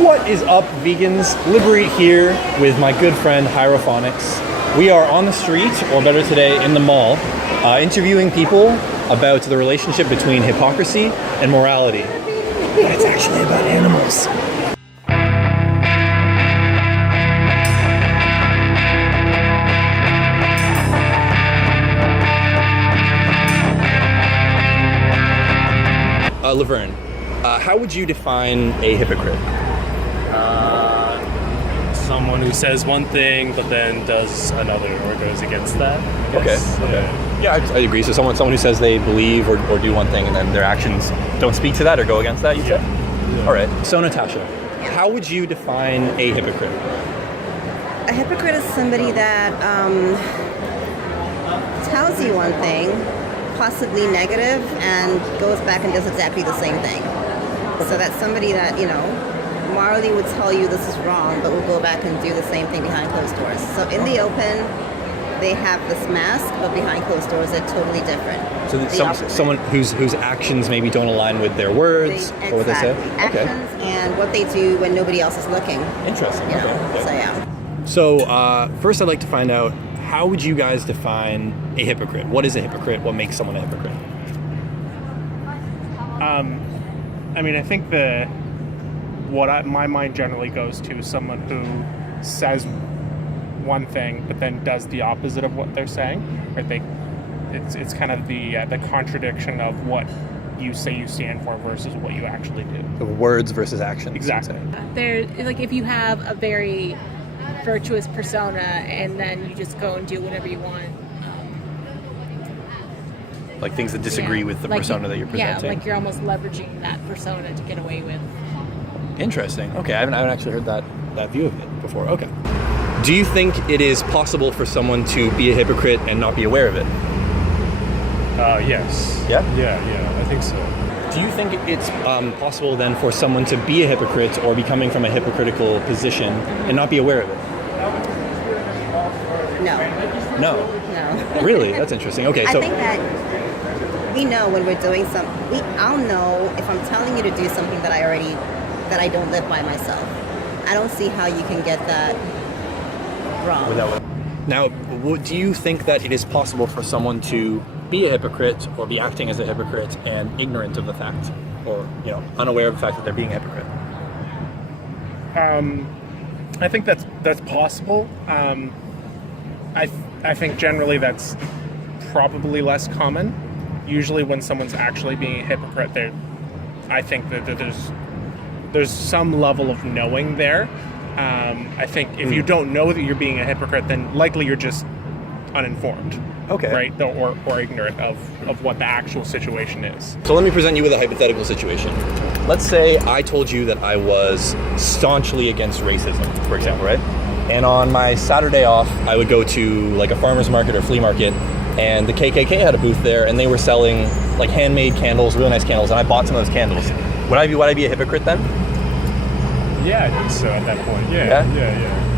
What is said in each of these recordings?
What is up, vegans? LiberEAT here with my good friend Jairo. We are on the street, or better today, in the mall, interviewing people about the relationship between hypocrisy and morality. But it's actually about animals. Laverne, how would you define a hypocrite? Someone who says one thing but then does another or goes against that, I guess. Okay. Yeah, I agree. So someone who says they believe or do one thing and then their actions don't speak to that or go against that, you say? Yeah. All right. So Natasha, how would you define a hypocrite? A hypocrite is somebody that tells you one thing, possibly negative, and goes back and does exactly the same thing. So that's somebody that, morally would tell you this is wrong, but will go back and do the same thing behind closed doors. So in the open, they have this mask, but behind closed doors, they're totally different. So someone whose actions maybe don't align with their words or what they say? Actions and what they do when nobody else is looking. Interesting. You know? Okay. So yeah. So first I'd like to find out, how would you guys define a hypocrite? What is a hypocrite? What makes someone a hypocrite? I think my mind generally goes to someone who says one thing but then does the opposite of what they're saying. Right? It's kind of the contradiction of what you say you stand for versus what you actually do. The words versus actions. Exactly. There, like, if you have a very virtuous persona and then you just go and do whatever you want. Like things that disagree with the persona that you're presenting. Yeah, like you're almost leveraging that persona to get away with. Interesting. Okay, I haven't actually heard that view of it before. Okay. Do you think it is possible for someone to be a hypocrite and not be aware of it? Yes. Yeah? Yeah, I think so. Do you think it's possible then for someone to be a hypocrite or be coming from a hypocritical position and not be aware of it? No. No. Really? That's interesting. Okay, I so think that we know when we're doing something. I'll know if I'm telling you to do something that I don't live by myself. I don't see how you can get that wrong. Now, do you think that it is possible for someone to be a hypocrite or be acting as a hypocrite and ignorant of the fact, or unaware of the fact that they're being a hypocrite? I think that's possible. I think generally that's probably less common. Usually when someone's actually being a hypocrite, I think that there's some level of knowing there. I think if you don't know that you're being a hypocrite, then likely you're just uninformed. Okay. Right? Or ignorant of what the actual situation is. So let me present you with a hypothetical situation. Let's say I told you that I was staunchly against racism, for example, right? And on my Saturday off, I would go to like a farmer's market or flea market, and the KKK had a booth there, and they were selling like handmade candles, really nice candles, and I bought some of those candles. Would I be a hypocrite then? Yeah, I think so at that point. Yeah.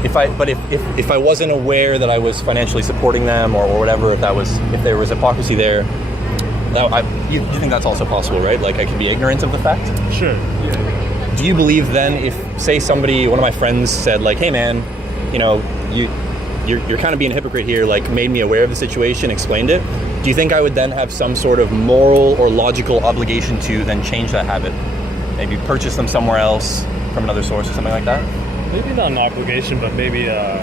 If I wasn't aware that I was financially supporting them or whatever, if there was hypocrisy there, you think that's also possible, right? Like I could be ignorant of the fact? Sure. Yeah. Do you believe then if, say, one of my friends said like, hey man, you're kind of being a hypocrite here, like made me aware of the situation, explained it, do you think I would then have some sort of moral or logical obligation to then change that habit? Maybe purchase them somewhere else from another source or something like that? Maybe not an obligation, but maybe I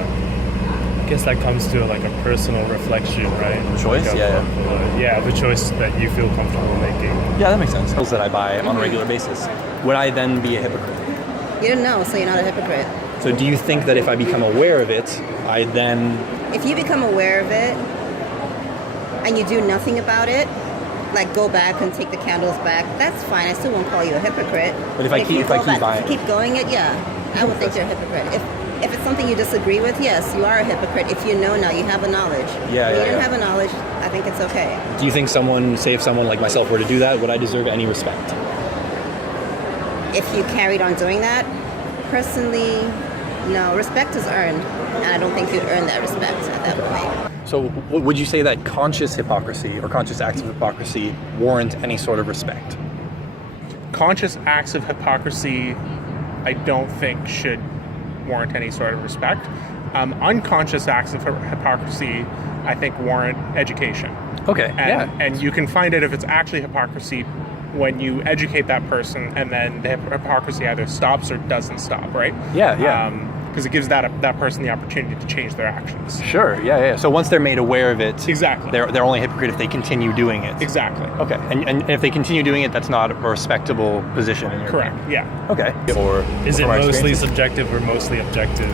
guess that comes to like a personal reflection, right? Choice? Like the choice that you feel comfortable making. Yeah, that makes sense. Those that I buy on a regular basis. Would I then be a hypocrite? You don't know, so you're not a hypocrite. So do you think that if I become aware of it, If you become aware of it and you do nothing about it, like go back and take the candles back, that's fine. I still won't call you a hypocrite. But if I keep buying, keep going it, I would think you're a hypocrite. If it's something you disagree with, yes, you are a hypocrite. If you know now, you have a knowledge. If you don't have a knowledge, I think it's okay. Do you think if someone like myself were to do that, would I deserve any respect? If you carried on doing that, personally, no. Respect is earned, and I don't think you'd earn that respect at that point. So would you say that conscious hypocrisy or conscious acts of hypocrisy warrant any sort of respect? Conscious acts of hypocrisy I don't think should warrant any sort of respect. Unconscious acts of hypocrisy, I think, warrant education. Okay. And you can find it if it's actually hypocrisy when you educate that person, and then the hypocrisy either stops or doesn't stop, right? Yeah. Because it gives that person the opportunity to change their actions. Sure. Yeah. So once they're made aware of it, Exactly. they're only hypocrite if they continue doing it. Exactly. Okay. And if they continue doing it, that's not a respectable position in your Correct. opinion. Yeah. Okay. Or Is it from our mostly experiences? subjective or mostly objective?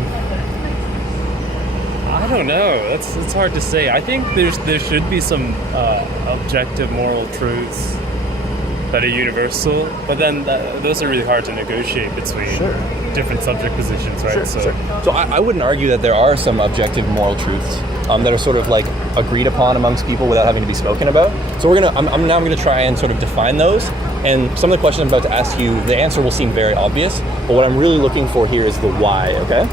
I don't know. It's hard to say. I think there should be some objective moral truths that are universal, but then those are really hard to negotiate between different subject positions, right? So I wouldn't argue that there are some objective moral truths that are sort of like agreed upon amongst people without having to be spoken about. So I'm now going to try and sort of define those. And some of the questions I'm about to ask you, the answer will seem very obvious, but what I'm really looking for here is the why, okay?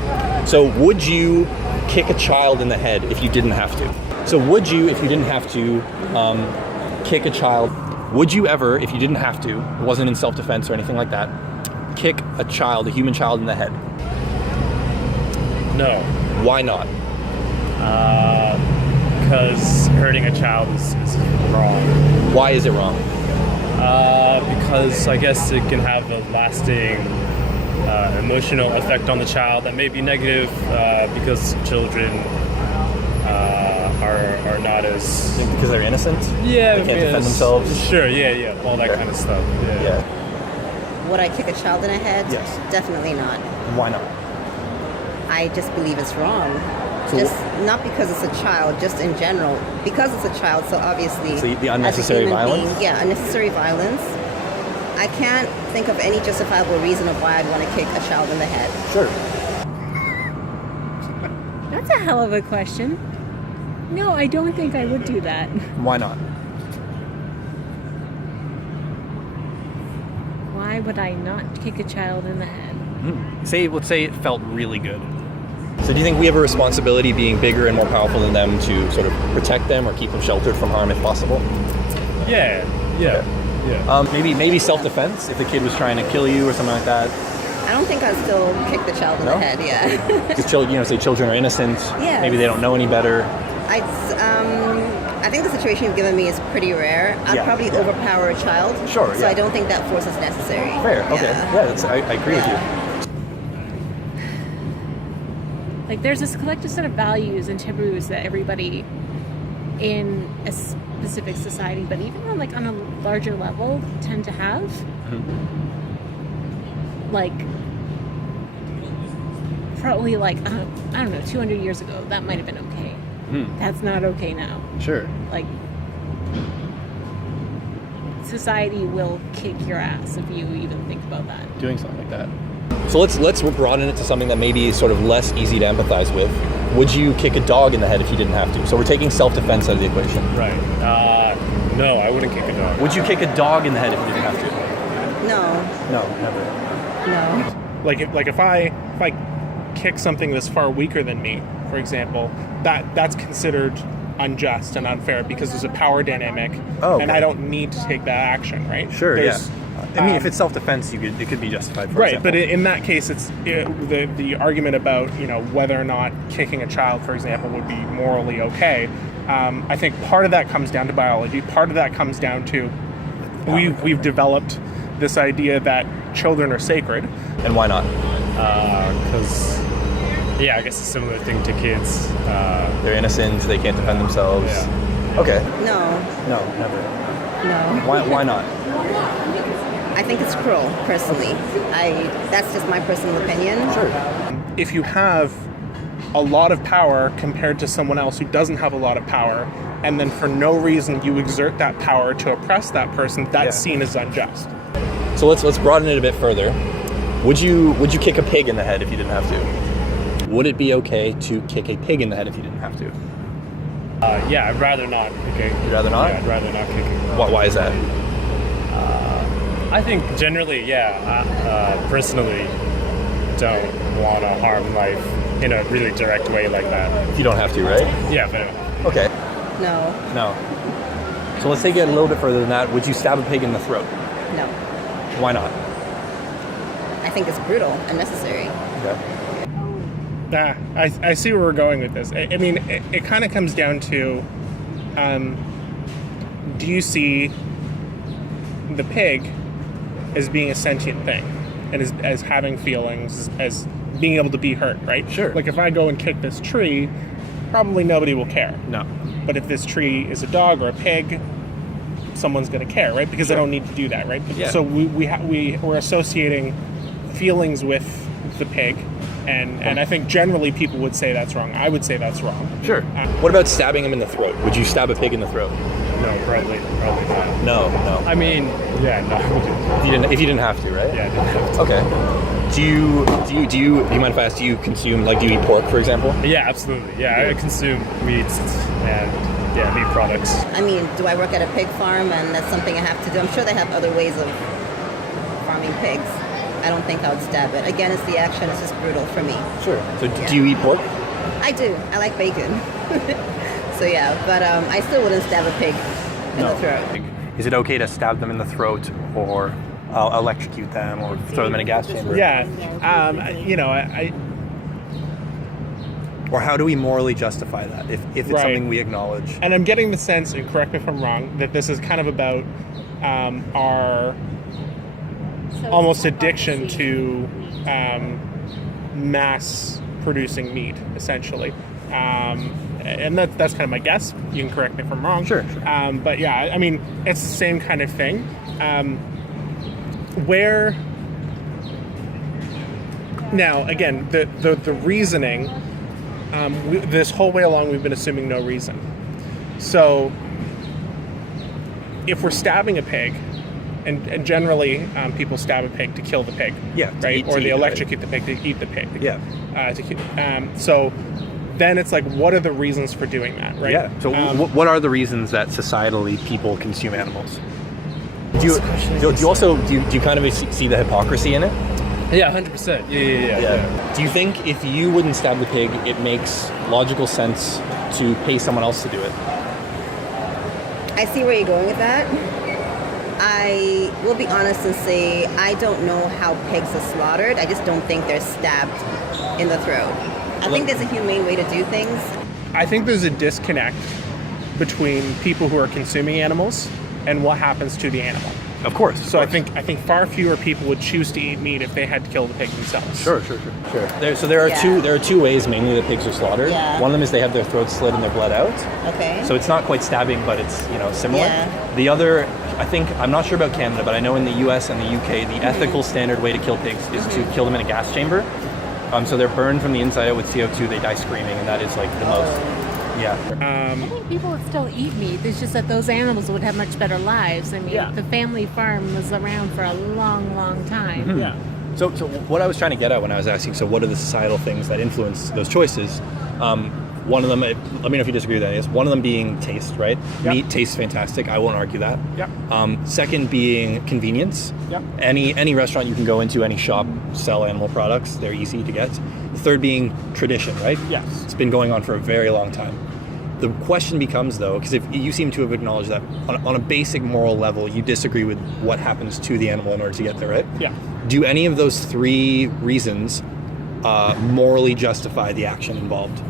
So would you kick a child in the head if you didn't have to? So would you, if you didn't have to, kick a child, would you ever, if you didn't have to, it wasn't in self-defense or anything like that, kick a child, a human child in the head? No, Why not? because hurting a child is wrong. Why is it wrong? Because I guess it can have a lasting emotional effect on the child that may be negative because children are not as... Because they're innocent? Yeah, They can't defend themselves? Sure, yeah, all that kind of stuff. Yeah. Would I kick a child in the head? Yes. Definitely not. Why not? I just believe it's wrong. So Just not because it's a child, just in general. Because it's a child, so obviously... So the as a unnecessary human violence? being, yeah, unnecessary violence. I can't think of any justifiable reason of why I'd want to kick a child in the head. Sure. That's a hell of a question. No, I don't think I would do that. Why not? Why would I not kick a child in the head? Let's say it felt really good. So do you think we have a responsibility, being bigger and more powerful than them, to sort of protect them or keep them sheltered from harm if possible? Yeah. Maybe self-defense if the kid was trying to kill you or something like that. I don't think I'd still kick the child in No? the head, yeah. Because say children are innocent. Yes. Maybe they don't know any better. I think the situation you've given me is pretty rare. I'd probably overpower a child. Sure, So yeah. I don't think that force is necessary. Fair. Okay. Yeah, I agree with you. Like, there's this collective set of values and taboos that everybody in a specific society, but even on a larger level, tend to have. Like, probably I don't know, 200 years ago, that might have been okay. That's not okay now. Sure. Like, society will kick your ass if you even think about that. Doing something like that. So let's broaden it to something that maybe is sort of less easy to empathize with. Would you kick a dog in the head if you didn't have to? So we're taking self-defense out of the equation. Right. No, I wouldn't kick a dog. Would you kick a dog in the head if you didn't have to? No, No, never. no. Like if I kick something that's far weaker than me, for example, that's considered unjust and unfair because there's a power dynamic, and I don't need to take that action, right? Sure, I mean, if it's self-defense, it could be justified. For right, example. but in that case, the argument about whether or not kicking a child, for example, would be morally okay. I think part of that comes down to biology. Part of that comes down to we've developed this idea that children are sacred. And why not? Because, I guess a similar thing to kids. They're innocent. They can't defend themselves. Yeah. Okay. No, Never. no. Why not? I think it's cruel, personally. That's just my personal opinion. Sure. If you have a lot of power compared to someone else who doesn't have a lot of power, and then for no reason you exert that power to oppress that person, that's seen as unjust. So let's broaden it a bit further. Would you kick a pig in the head if you didn't have to? Would it be okay to kick a pig in the head if you didn't have to? I'd rather not. Okay. You'd rather not? Yeah, I'd rather not kick it. Why is that? I think generally, personally, don't want to harm life in a really direct way like that. If you don't have to, right? Yeah, but Okay. No, So let's take it a little bit further than that. Would you stab a pig in the throat? no. Why not? I think it's brutal and necessary. Yeah. I see where we're going with this. I mean, it kind of comes down to, do you see the pig as being a sentient thing and as having feelings, as being able to be hurt, right? Sure. Like if I go and kick this tree, probably nobody will care. No. But if this tree is a dog or a pig, someone's going to care, right? Because I don't need to do that, right? Yeah. So we're associating feelings with the pig, and I think generally people would say that's wrong. I would say that's wrong. Sure. What about stabbing him in the throat? Would you stab a pig in the throat? No, probably not. No. I mean, yeah, no. If you didn't have to, right? Yeah, I didn't have to. Okay. Do you mind if I ask? Do you consume, like, do you eat pork, for example? Yeah, absolutely. Yeah, I consume meats and meat products. I mean, do I work at a pig farm and that's something I have to do? I'm sure they have other ways of farming pigs. I don't think I would stab it. Again, it's the action. It's just brutal for me. Sure. So do you eat pork? I do. I like bacon. So yeah, but I still wouldn't stab a pig in the throat. Is it okay to stab them in the throat or electrocute them or throw them in a gas chamber? Yeah. I Or how do we morally justify that if it's Right. something we acknowledge? and I'm getting the sense, and correct me if I'm wrong, that this is kind of about our almost addiction to mass producing meat, essentially. And that's kind of my guess. You can correct me if I'm wrong. Sure. But yeah, I mean, it's the same kind of thing. Where now, again, the reasoning, this whole way along, we've been assuming no reason. So if we're stabbing a pig, and generally people stab a pig to kill the pig, Yeah, to right? eat- Or to they eat it, electrocute the pig to eat the pig. Yeah. So then it's like, what are the reasons for doing that, right? Yeah. So what are the reasons that societally people consume animals? Do you kind of see the hypocrisy in it? Yeah, 100%. Yeah. Do you think if you wouldn't stab the pig, it makes logical sense to pay someone else to do it? I see where you're going with that. I will be honest and say I don't know how pigs are slaughtered. I just don't think they're stabbed in the throat. I think there's a humane way to do things. I think there's a disconnect between people who are consuming animals and what happens to the animal. Of course. So I think far fewer people would choose to eat meat if they had to kill the pig themselves. Sure. There are two ways mainly that pigs are slaughtered. Yeah. One of them is they have their throats slit and their blood out. Okay. So it's not quite stabbing, but it's similar. Yeah. The other, I'm not sure about Canada, but I know in the U.S. and the UK, the ethical standard way to kill pigs is to kill them in a gas chamber. So they're burned from the inside out with CO2. They die screaming, and that is like the most. Yeah. I think people would still eat meat. It's just that those animals would have much better lives. I mean, the family farm was around for a long, long time. Mm-hmm. Yeah. So what I was trying to get at when I was asking, so what are the societal things that influence those choices? One of them, let me know if you disagree with that, is one of them being taste, right? Yep. Meat tastes fantastic. I won't argue that. Yep. Second being convenience. Yep. Any restaurant you can go into, any shop sell animal products. They're easy to get. The third being tradition, right? Yes. It's been going on for a very long time. The question becomes, though, because if you seem to have acknowledged that on a basic moral level, you disagree with what happens to the animal in order to get there, right? Yeah. Do any of those three reasons morally justify the action involved?